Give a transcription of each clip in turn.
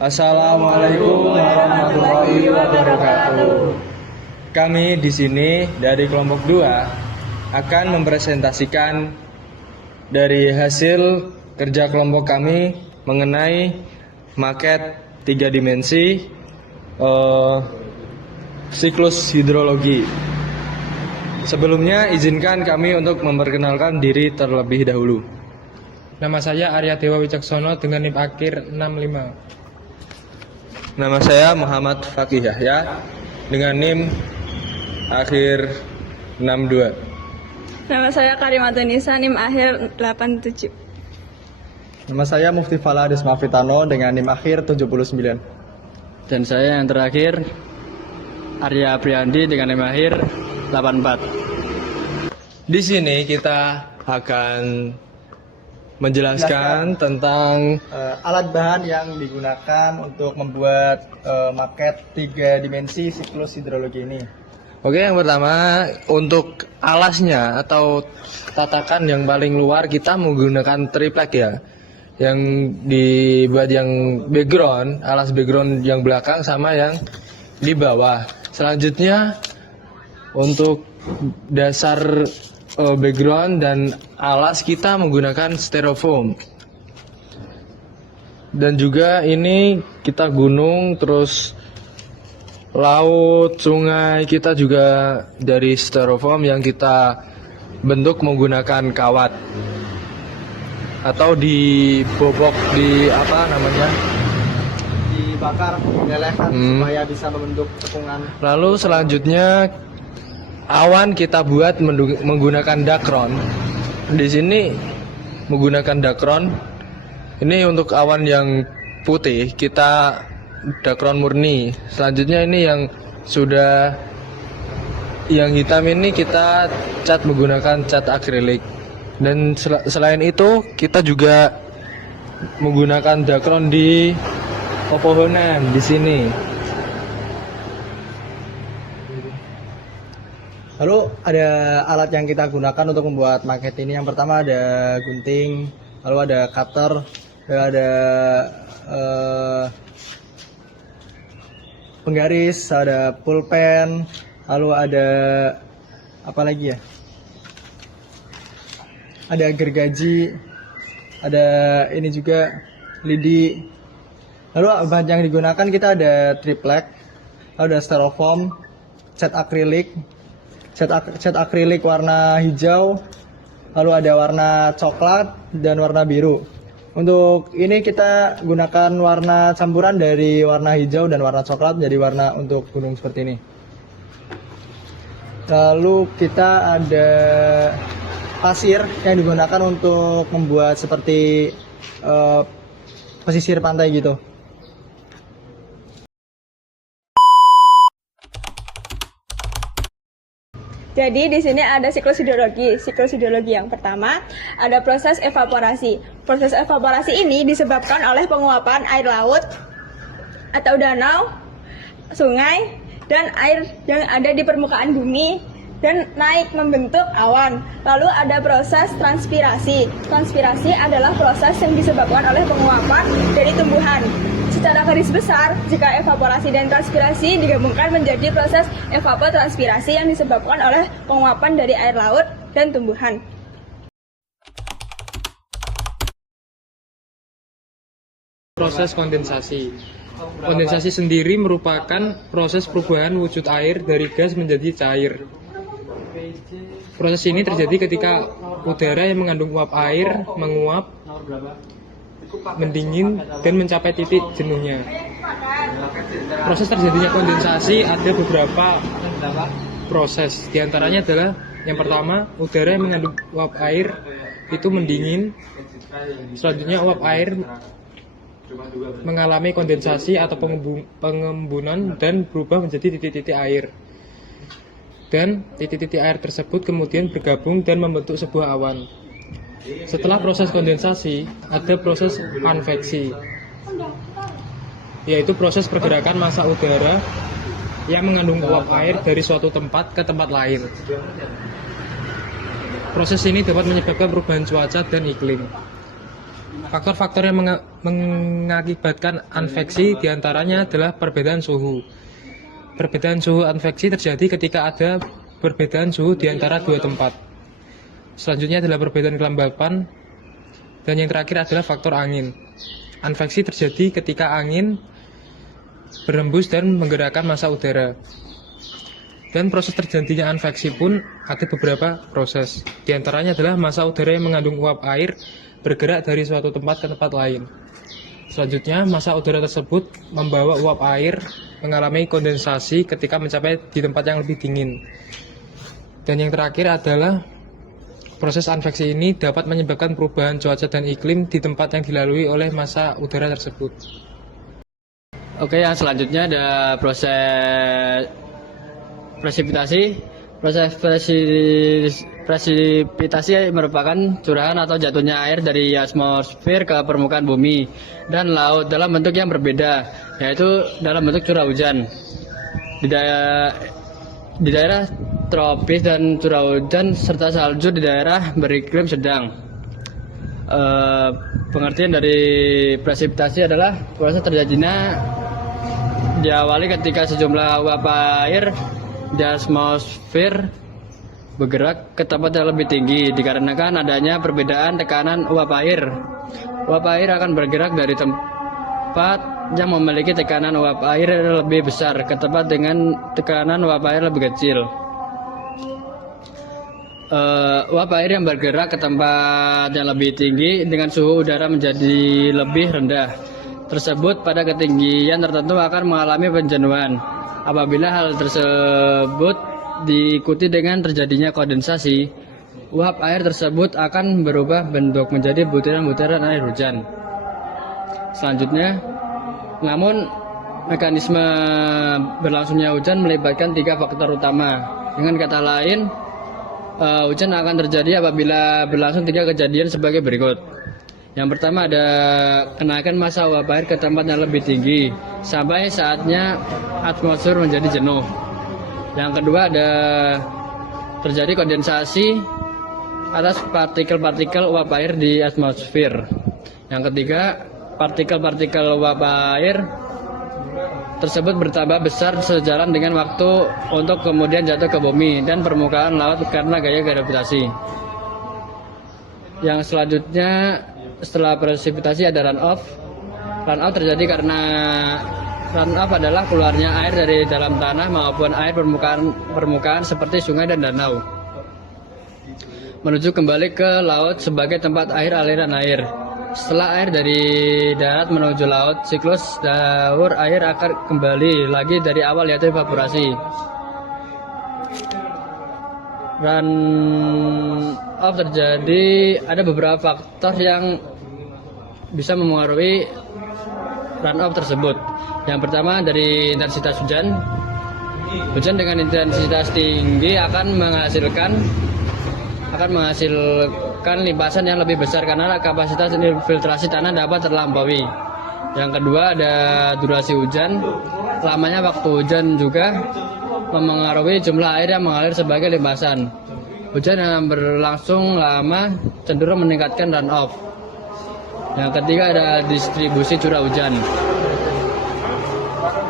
Assalamualaikum warahmatullahi wabarakatuh. Kami di sini dari kelompok 2 akan mempresentasikan dari hasil kerja kelompok kami mengenai maket 3 dimensi siklus hidrologi. Sebelumnya izinkan kami untuk memperkenalkan diri terlebih dahulu. Nama saya Arya Dewa Wicaksono dengan NIM akhir 65. Nama saya Muhammad Fakih Yahya dengan NIM akhir 62. Nama saya Karimatunisa, NIM akhir 87. Nama saya Mufti Fala Desma Fitano dengan NIM akhir 79. Dan saya yang terakhir Arya Apriandi dengan NIM akhir 84. Di sini kita akan menjelaskan tentang Alat bahan yang digunakan untuk membuat maket 3 dimensi siklus hidrologi ini. Oke, yang pertama untuk alasnya atau tatakan yang paling luar kita menggunakan triplek ya. Yang dibuat yang background, alas background yang belakang sama yang di bawah. Selanjutnya untuk dasar background dan alas kita menggunakan styrofoam. Dan juga ini kita gunung, terus laut, sungai kita juga dari styrofoam yang kita bentuk menggunakan kawat atau dibobok Dibakar, dilelehkan supaya bisa membentuk tepungan. Lalu selanjutnya awan kita buat menggunakan dakron. Di sini menggunakan dakron. Ini untuk awan yang putih kita dakron murni. Selanjutnya ini yang sudah yang hitam ini kita cat menggunakan cat akrilik. Dan selain itu kita juga menggunakan dakron di pepohonan di sini. Lalu ada alat yang kita gunakan untuk membuat maket ini. Yang pertama ada gunting, lalu ada cutter, lalu ada penggaris, ada pulpen, lalu ada apa lagi ya? Ada gergaji, ada ini juga lidi. Lalu bahan yang digunakan kita ada triplek, lalu ada styrofoam, cat akrilik, cat akrilik warna hijau, lalu ada warna coklat dan warna biru. Untuk ini kita gunakan warna campuran dari warna hijau dan warna coklat jadi warna untuk gunung seperti ini. Lalu kita ada pasir yang digunakan untuk membuat seperti pesisir pantai gitu. Jadi di sini ada siklus hidrologi. Siklus hidrologi yang pertama ada proses evaporasi. Proses evaporasi ini disebabkan oleh penguapan air laut atau danau, sungai, dan air yang ada di permukaan bumi dan naik membentuk awan. Lalu ada proses transpirasi. Transpirasi adalah proses yang disebabkan oleh penguapan dari tumbuhan. Secara garis besar, jika evaporasi dan transpirasi digabungkan menjadi proses evapotranspirasi yang disebabkan oleh penguapan dari air laut dan tumbuhan. Proses kondensasi. Kondensasi sendiri merupakan proses perubahan wujud air dari gas menjadi cair. Proses ini terjadi ketika udara yang mengandung uap air menguap, mendingin, dan mencapai titik jenuhnya. Proses terjadinya kondensasi ada beberapa proses. Di antaranya adalah yang pertama, udara yang mengandung uap air itu mendingin. Selanjutnya uap air mengalami kondensasi atau pengembunan dan berubah menjadi titik-titik air. Dan titik-titik air tersebut kemudian bergabung dan membentuk sebuah awan. Setelah proses kondensasi, ada proses konveksi, yaitu proses pergerakan massa udara yang mengandung uap air dari suatu tempat ke tempat lain. Proses ini dapat menyebabkan perubahan cuaca dan iklim. Faktor-faktor yang mengakibatkan infeksi diantaranya adalah perbedaan suhu. Perbedaan suhu infeksi terjadi ketika ada perbedaan suhu di antara dua tempat. Selanjutnya adalah perbedaan kelembapan. Dan yang terakhir adalah faktor angin. Infeksi terjadi ketika angin berembus dan menggerakkan massa udara. Dan proses terjadinya infeksi pun ada beberapa proses. Di antaranya adalah massa udara yang mengandung uap air bergerak dari suatu tempat ke tempat lain. Selanjutnya, massa udara tersebut membawa uap air mengalami kondensasi ketika mencapai di tempat yang lebih dingin. Dan yang terakhir adalah proses infeksi ini dapat menyebabkan perubahan cuaca dan iklim di tempat yang dilalui oleh massa udara tersebut. Oke, yang selanjutnya ada proses presipitasi. Proses presipitasi merupakan curahan atau jatuhnya air dari atmosfer ke permukaan bumi dan laut dalam bentuk yang berbeda, yaitu dalam bentuk curah hujan. Di daerah tropis dan curah hujan serta salju di daerah beriklim sedang. Pengertian dari presipitasi adalah proses terjadinya diawali ketika sejumlah uap air di atmosfer bergerak ke tempat yang lebih tinggi dikarenakan adanya perbedaan tekanan uap air. Uap air akan bergerak dari tempat yang memiliki tekanan uap air lebih besar ke tempat dengan tekanan uap air lebih kecil. Uap air yang bergerak ke tempat yang lebih tinggi dengan suhu udara menjadi lebih rendah tersebut pada ketinggian tertentu akan mengalami penjenuhan. Apabila hal tersebut diikuti dengan terjadinya kondensasi, uap air tersebut akan berubah bentuk menjadi butiran-butiran air hujan. Selanjutnya, namun mekanisme berlangsungnya hujan melibatkan 3 faktor utama. Dengan kata lain, hujan akan terjadi apabila berlangsung 3 kejadian sebagai berikut. Yang pertama ada kenaikan massa uap air ke tempat yang lebih tinggi sampai saatnya atmosfer menjadi jenuh. Yang kedua ada terjadi kondensasi atas partikel-partikel uap air di atmosfer. Yang ketiga, partikel-partikel uap air tersebut bertambah besar sejalan dengan waktu untuk kemudian jatuh ke bumi dan permukaan laut karena gaya gravitasi. Yang selanjutnya setelah presipitasi ada runoff. Runoff terjadi karena runoff adalah keluarnya air dari dalam tanah maupun air permukaan seperti sungai dan danau menuju kembali ke laut sebagai tempat air aliran air. Setelah air dari darat menuju laut, siklus daur air akan kembali lagi dari awal yaitu evaporasi. Runoff terjadi ada beberapa faktor yang bisa mempengaruhi runoff tersebut. Yang pertama dari intensitas hujan. Hujan dengan intensitas tinggi akan menghasilkan limpasan yang lebih besar karena kapasitas infiltrasi tanah dapat terlampaui. Yang kedua ada durasi hujan. Lamanya waktu hujan juga memengaruhi jumlah air yang mengalir sebagai limpasan. Hujan yang berlangsung lama cenderung meningkatkan runoff. Yang ketiga ada distribusi curah hujan,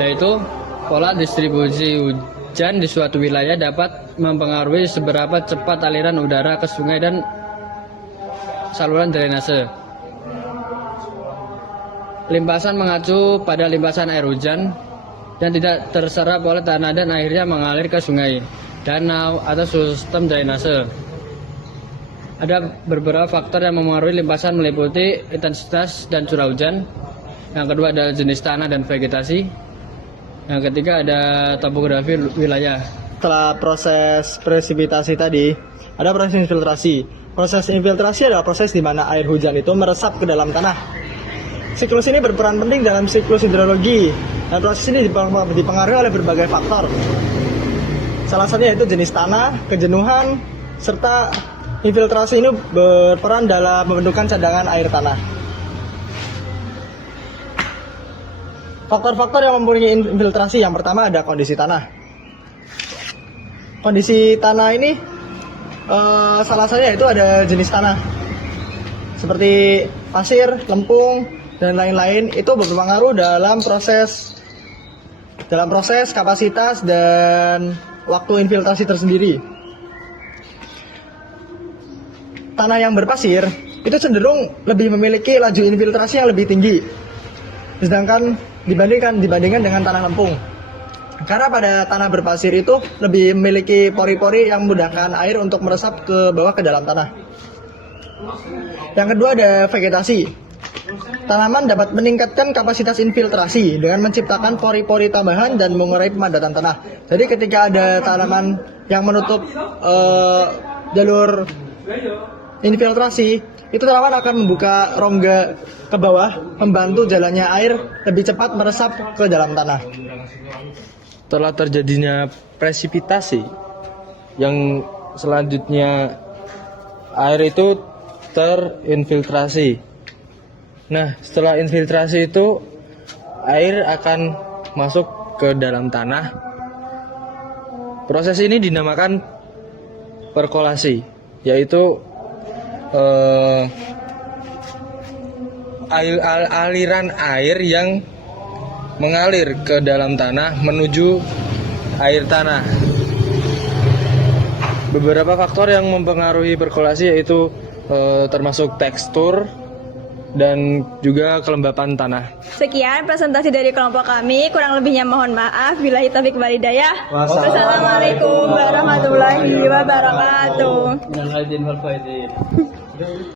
yaitu pola distribusi hujan di suatu wilayah dapat mempengaruhi seberapa cepat aliran udara ke sungai dan saluran drainase. Limpasan mengacu pada limpasan air hujan yang tidak terserap oleh tanah dan akhirnya mengalir ke sungai, danau, atau sistem drainase. Ada beberapa faktor yang mempengaruhi limpasan meliputi intensitas dan curah hujan. Yang kedua ada jenis tanah dan vegetasi. Yang ketiga ada topografi wilayah. Setelah proses presipitasi tadi, ada proses infiltrasi. Proses infiltrasi adalah proses di mana air hujan itu meresap ke dalam tanah. Siklus ini berperan penting dalam siklus hidrologi. Dan proses ini dipengaruhi oleh berbagai faktor. Salah satunya yaitu jenis tanah, kejenuhan, serta infiltrasi ini berperan dalam pembentukan cadangan air tanah. Faktor-faktor yang mempengaruhi infiltrasi, yang pertama ada kondisi tanah. Kondisi tanah ini salah satunya yaitu ada jenis tanah. seperti pasir, lempung, dan lain-lain itu berpengaruh dalam proses kapasitas dan waktu infiltrasi tersendiri. Tanah yang berpasir itu cenderung lebih memiliki laju infiltrasi yang lebih tinggi, sedangkan dibandingkan dengan tanah lempung. Karena pada tanah berpasir itu lebih memiliki pori-pori yang memudahkan air untuk meresap ke bawah ke dalam tanah. Yang kedua ada vegetasi. Tanaman dapat meningkatkan kapasitas infiltrasi dengan menciptakan pori-pori tambahan dan mengurai pemadatan tanah. Jadi ketika ada tanaman yang menutup jalur infiltrasi, itu tanaman akan membuka rongga ke bawah, membantu jalannya air lebih cepat meresap ke dalam tanah. Setelah terjadinya presipitasi, yang selanjutnya air itu terinfiltrasi. Nah, setelah infiltrasi itu air akan masuk ke dalam tanah. Proses ini dinamakan perkolasi, yaitu aliran air yang mengalir ke dalam tanah menuju air tanah. Beberapa faktor yang mempengaruhi perkolasi yaitu termasuk tekstur dan juga kelembapan tanah. Sekian presentasi dari kelompok kami, kurang lebihnya mohon maaf. Billahi taufiq wal hidayah. Wassalamualaikum warahmatullahi wabarakatuh.